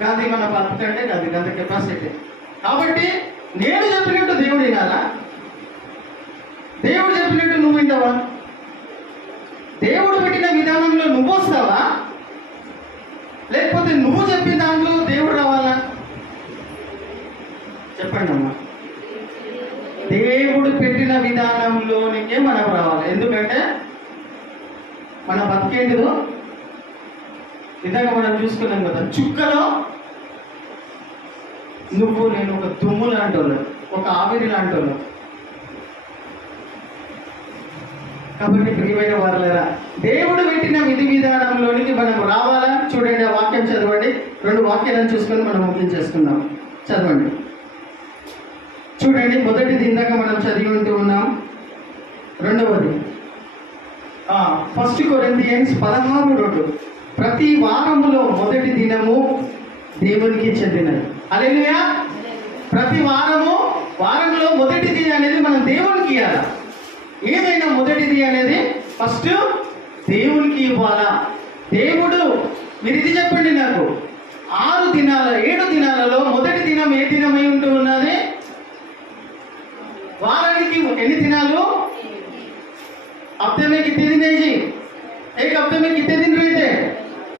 గాంధీ మన బతుకంటే గంత కెపాసిటీ. కాబట్టి నేను చెప్పినట్టు దేవుడు వినాలా? దేవుడు చెప్పినట్టు నువ్వు వింటావా? దేవుడు పెట్టిన విధానంలో నువ్వు వస్తావా, లేకపోతే నువ్వు చెప్పిన దాంట్లో దేవుడు రావాలా? చెప్పండి అమ్మా. దేవుడు పెట్టిన విధానంలోనికే మనం రావాలి. ఎందుకంటే మన బతికేంటిదో ఇందాక మనం చూసుకున్నాం కదా, చుక్కలో నువ్వు నేను ఒక దుమ్ము లాంటి వాళ్ళు, ఒక ఆవిరి లాంటి వాళ్ళు. కాబట్టి ప్రియమైన వారలారా, దేవుడు పెట్టిన విధి విధానంలోనికి మనం రావాలా? చూడండి, ఆ వాక్యం చదవండి. 2 వాక్యాలను చూసుకొని మనం ముగించేసుకుందాం. చదవండి, చూడండి. మొదటిది ఇందాక మనం చదివి ఉంటూ ఉన్నాం. రెండవది 1 కొరింథియన్స్ 16:2. ప్రతి వారములో మొదటి దినము దేవునికి చెందినది. హల్లెలూయా. ప్రతి వారంలో మొదటిది అనేది మనం దేవునికి ఇవ్వాలా? ఏదైనా మొదటిది అనేది ఫస్ట్ దేవునికి ఇవ్వాలా? దేవుడు, మీరు ఇది చెప్పండి నాకు, 7 దినాలలో మొదటి దినం ఏ దినమై ఉంటూ ఉన్నది? వారానికి ఎన్ని దినాలు? हफ्ते में कितने दिन है जी? एक हफ्ते में कितने दिन रहते हैं?